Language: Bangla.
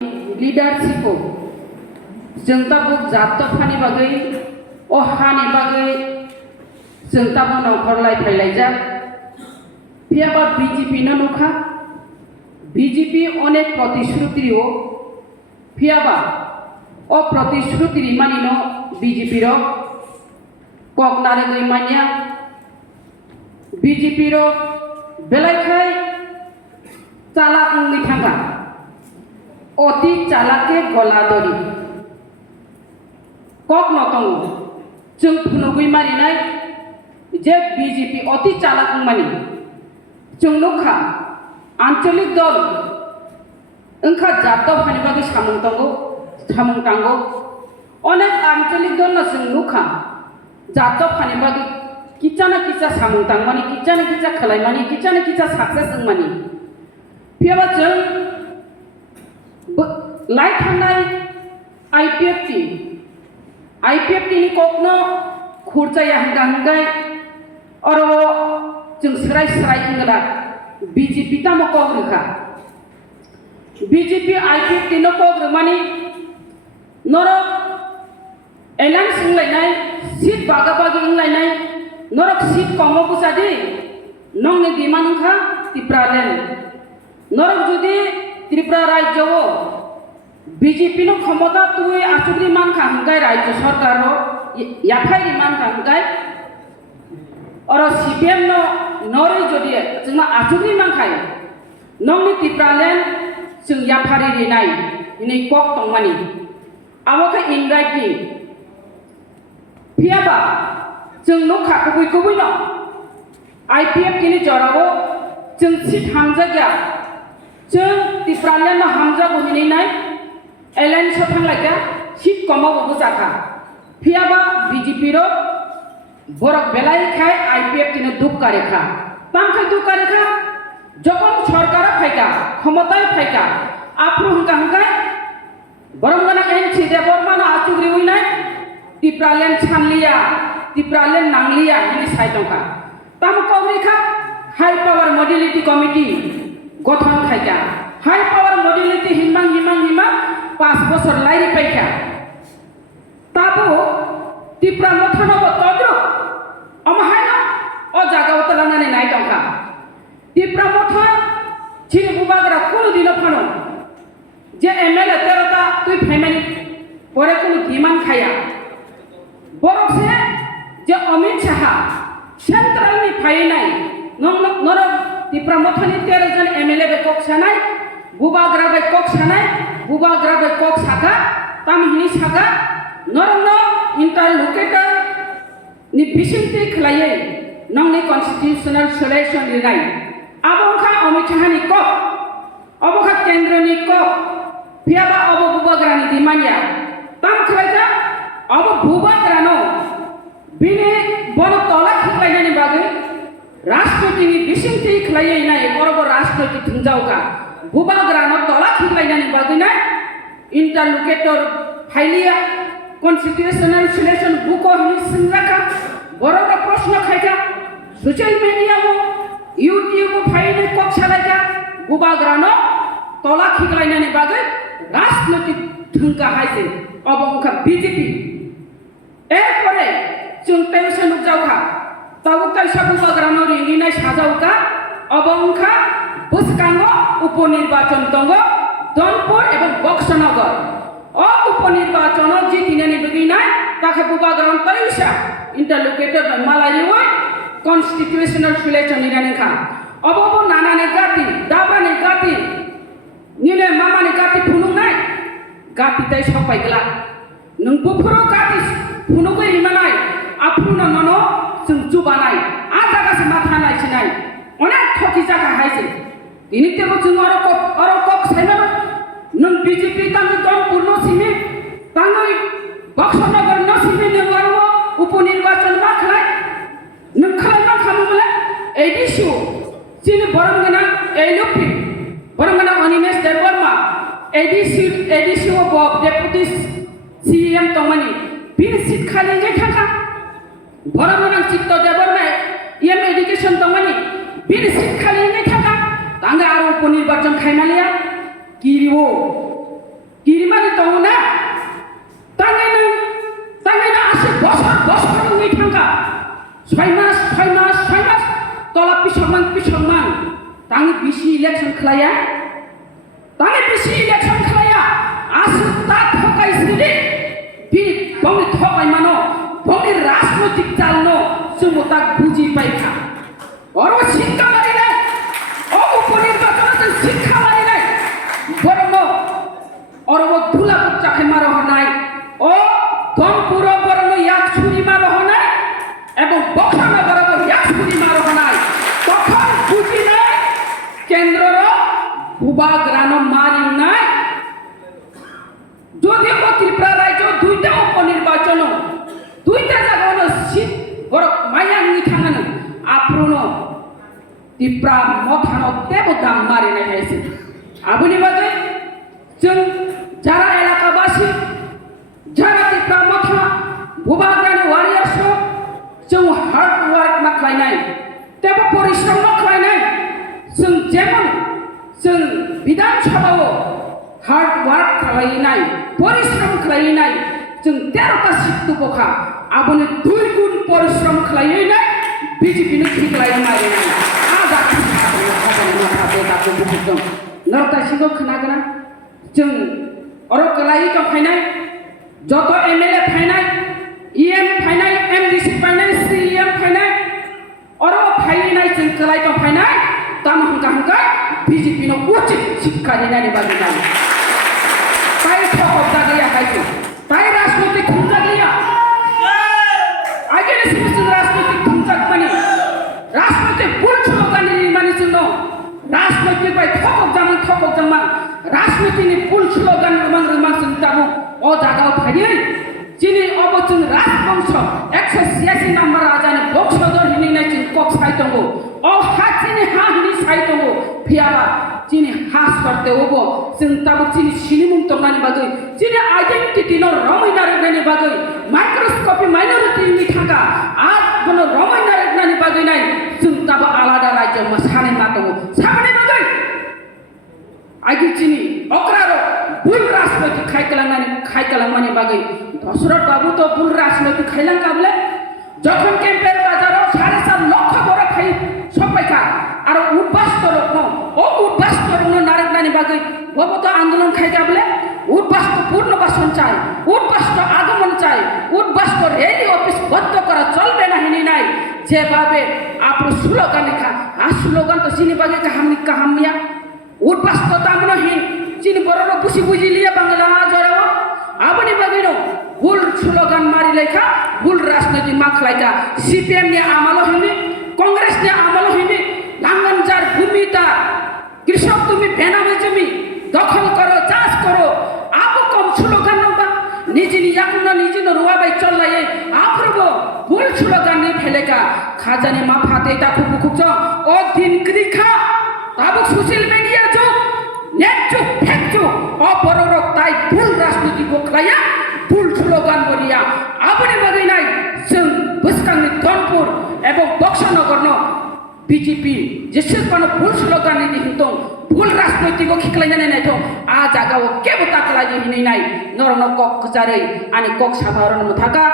leadership जों ताबो जातफानि बागै हानि बागै जों ताबो नखरलाय फैलायजा फियाबा बीजेपी न नुखा बीजेपी अनेक प्रतिश्रुति हो फियाबा प्रतिश्रुति मानि न बीजेपी रो ककनारे गई मानिया बीजेपी रो बेलायखाय चालाक उंगै थांगा अति चालाके गलादरी कक नतंगो जों फुनुगै मारिनाय जे बीजेपी अति चालाक मानि जों नुखा आंचलिक दल ओंखा जातव फानि बागै सामुं तांगो अनेक आंचलिक दल न जों नुखा जातव फानि बागै किचा न किचा सामुं तांग मानि किचा न किचा खलाय मानि किचा न किचा सक्सेस मानि फियाबा जों लाइ थांनाय IPFT नि ककनो खुरजाया हंगाय और जों सराय हंगला बीजेपी तामो कग्रखा बीजेपी IPFT न कग्र मानि नरक एलायंस इंलायनाय सीट बागाबागि इंलायनाय नरक सीट कमो बुजादि नंनि दिमानखा त्रिपुरालेन नरक जुदि त्रिपुरा राज्यओ बीजेपी नो क्षमता तुई आचुग्री मानखा हंगाय राज्य सरकार रो याफायरि मानखा हंगाय और CPM नो नरै जदि जोंना आचुग्री मानखाय नंनि त्रिपुरालेन जों याफारि रिनाय इनै कक तंमानि आवखा इनराइटिं फियाबा जों नुखा गुबै न IPFT नि जरावो जों सीट हामजाया जों त्रिपुरालेन हामजा गहिनाय एलायंस थांलायगा सीट कमावबो जाखा फियाबा बीजेपी रो बरक बेलायखाय IPFT ने दुखकारेखा तामखाय दुखकारेखा जखन सरकार फायका क्षमताय फायका आफ्रु हंगाय बरमगना एनसी देबरमान आचुग्रि उइनाय त्रिपुरालेन सानलिया त्रिपुरालेन नांलिया इनि साइटंखा ताम कवरिखा हाई पावर मॉड्यूलिटी कमिटी गठन खायका हाई पावर मॉड्यूलिटी हिमा 5 बছর लाइरि पाइखा ताबो त्रिपुरा मथानबो तद्र अमहायना अ जागाव तलानानै नाय दंखा त्रिपुरा मथा छिनि बुबाग्रा कुनु दिनो फानो जे MLA तेरता तुई फैमानि परे कुनु दिमान खाया बरकसे जे अमित शाह सेंट्रलनि फायनाय नर त्रिपुरा मथानि 13 जन MLA बे कक्सानाय बुबाग्रा बे कक्सानाय बुबाग्रा बे कक साखा तामहिनि साखा नरनो इंटरलोकेटर नि बिसिंथि खलायै नंनि कन्स्टिट्यूशनल सोलेक्शन लिरनाय आबोखा अमित शाहनि कक अबोखा केंद्रनि कक फियाबा अब बुबाग्रानि दिमानिया ताम खलायजा अब बुबाग्रानो बिनि बन तला खिख्लायनायनि बागै राष्ट्रपतिनि बिसिंथि खलायै नाय बरबर राष्ट्रपति थुंजावका बुबाग्रानो तला खिख्लायनायनि बागैना इंटरलोकेटर फाइलिया कन्स्टिट्यूशनल सोल्यूशन बुक हिनि सिंजाका बरबर प्रश्न खायका सोशल मीडिया मो यूट्यूब फाइने कक्सालायका बुबाग्रानो तला खिख्लायनायनि बागै राजनैतिक थुंका हायजे अबंखा बीजेपी एरपरे जों टेंशन जावखा तावुकाय बुबाग्रानो रिंगिनाय साजावका अबंखा बुसकांगो उपनिर्वाचन दंग धनपुर एवं बक्सनगर उपनिर्वाचन जितिनानै बगिनाय ताखा बुबाग्रान तैसा इंटरलोकेटर मालाय रवoi कन्स्टिट्यूशनल सोल्यूशन निरानिखा अबो नानाने गाति दाबाने गाति निले मामाने गाति फुनुनाय गाति तै सपायगला नों बुफुरो गाति फुनुगै रिमानाय आफुनो ननो जों जुबानाय आ जागासे माथानाय सिनाय अनेक थकि जागा हायजे दिनितेबो जों अर कक साइना नों बीजेपी तांग धनपुर न सिमे तांग बक्सनगर न सिमे नों उपनिर्वाचन मा खलाय नों खलाय मा खामोला एडिसु सिने बरमगना एलुपि बरमगना अनिमेश देबवर्मा एडिसु ऑफ डेपुटी CM तमनि बिन सीट खाली जे थाखा बरमगना चित्त देबवर्मा एम एजुकेशन तमनि बिन सीट खाली जे थाखा तांगा आरो उपनिर्वाचन खायमालिया किरिवो dong na tangen asik bosor ngi thangka 6 mas tola pisongman tangi bisi election khlaya asuk ta thokai sili bi bongi thokai mano bongi রাজনৈতিক চালনো সুমতা বুঝি পাইখা ওর শিক্ষা মারি নাই ও উপনির্বাচনে শিক্ষা মারি নাই বরং ওর ধুলা চাকে মারো নাই ও দমপুর বরং এক ছুরি মারো নাই এবং বক্সানা বরং এক ছুরি মারো নাই তখন বুঝি নাই কেন্দ্রর বুবাগ্রানো মারি নাই যদি ত্রিপুরা রাজ্য দুইটা উপনির্বাচন দুইটা জায়গা শীত বড় মায়াঙ্গি থাঙানো আপ্রনো ত্রিপুরা মথানো তেব দাম মারি নাই হয়েছে আবুনি বাদে जों যারা এলাকাবাসী যারা ত্রিপুরা মথা বুবাগ্রানি ওয়ারিয়ার্স जों हार्ड वर्क ना खालायनाय तेब परिश्रम ना खालायनाय जों जेमन जों विधान सभायाव हार्ड वर्क खालायनाय परिश्रम खालायनाय जों 13टा सीट दबखा आबोनि 2 गुण परिश्रम खालायनाय बीजेपीनो खिगलाय मारिनाय आजा खालायनो हाबो दाखौ बुखुजों नरता सिगो खोनागोना जों अर कलाई का फायनाय जत एमएलए फायनाय ईएम फायनाय एमडीसी फायनाय सीएम फायनाय अर फायनाय जों कलाई का फायनाय ताम हंका बीजेपीनो उचित शिक्षा दिनायनि बागै नाय ताय ठकबदा गैया हायखौ ताय राजनैतिक खुंजा गैया आगे समस्त राजनैतिक खुंजा माने राजनैतिक भुल स्लोगाननि माने जों राजनैतिक बाय ठकबजामा राजनैतिकनि भुल स्लोगान रमां जों दाबो अ जागाव फायै जिनि अबचन राजवंश 186 नम्बर राजानि बक्सदर हिनिनाय जों कक साइ दङ अ हाजिनि हा हिनि साइ दङ फियाबा जिनि हा सरते ओबो जों दाबो जिनि सिनिमुं दंनानि बागै जिनि आइडेन्टिटी न रमायना रेगनानि बागै माइक्रोस्कोपि माइनरिटिनि थाखा आज गनो रमायना रेगनानि बागै नाय जों दाबो आलादा राज्य मा सानै मा दङ सानै बागै आगे जिनि अक्रारो भुल राजनैतिक खायकालांनानि बागै दशरथ बाबू तो भुल राजनैतिक खायलांगाबले যখন ক্যাম্পের বাজারও 4.5 লক্ষ বড় খাই সবাইকা আর উদ্বাস্তরক ও উদ্বাস্তরক নারকনানি বাগৈ ভবত আন্দোলন খাইগাবলে উদ্বাস্ত পূর্ণবাসন চাই উদ্বাস্ত আগমন চাই উদ্বাস্ত রেলি অফিস বন্ধ করা চলবে না হিনি নাই যেভাবে আপনার স্লোগান লেখা আর স্লোগান তো চিনি বাগে কাহামিয়া উদ্বাস্ত তামনহীন চিনি বড় বুঝি বুঝিলিয়া বাংলা জড়াও আপনি বাগিনো ভুল স্লোগান মারি লেখা ভুল রাজনীতি মাখলাইকা সিপিএম নিয়ে আমালো হইনি কংগ্রেস নিয়ে আমালো হইনি লাঙ্গন যার ভূমিটা কৃষক তুমি বেনামে জমি দখল করো চাষ করো আপু কম স্লোগান নাম্বা নিজে রুয়া বাই চল্লাই আফরব ভুল স্লোগান নিয়ে ফেলেকা খাজানি মাফাতে তাকু বুকুচ ও দিন কৃখা তাবুক সোশ্যাল মিডিয়া যোগ নেট যোগ ফেক যোগ অপররক তাই ভুল রাজনীতি বকলাইয়া ভুল স্লোগান বলিয়া আপনি বাগै নাই जों বসকাংনি ধনপুর এবং বক্সনগরন বিজেপি যেসেবানো ভুল স্লোগান নি দিহিতং ভুল রাজনৈতিক খিকলাইনাनै नायथ आ जागाव केबो ताकलाय हिनै नाय नरन कक जारै आनि कक साधारण थाका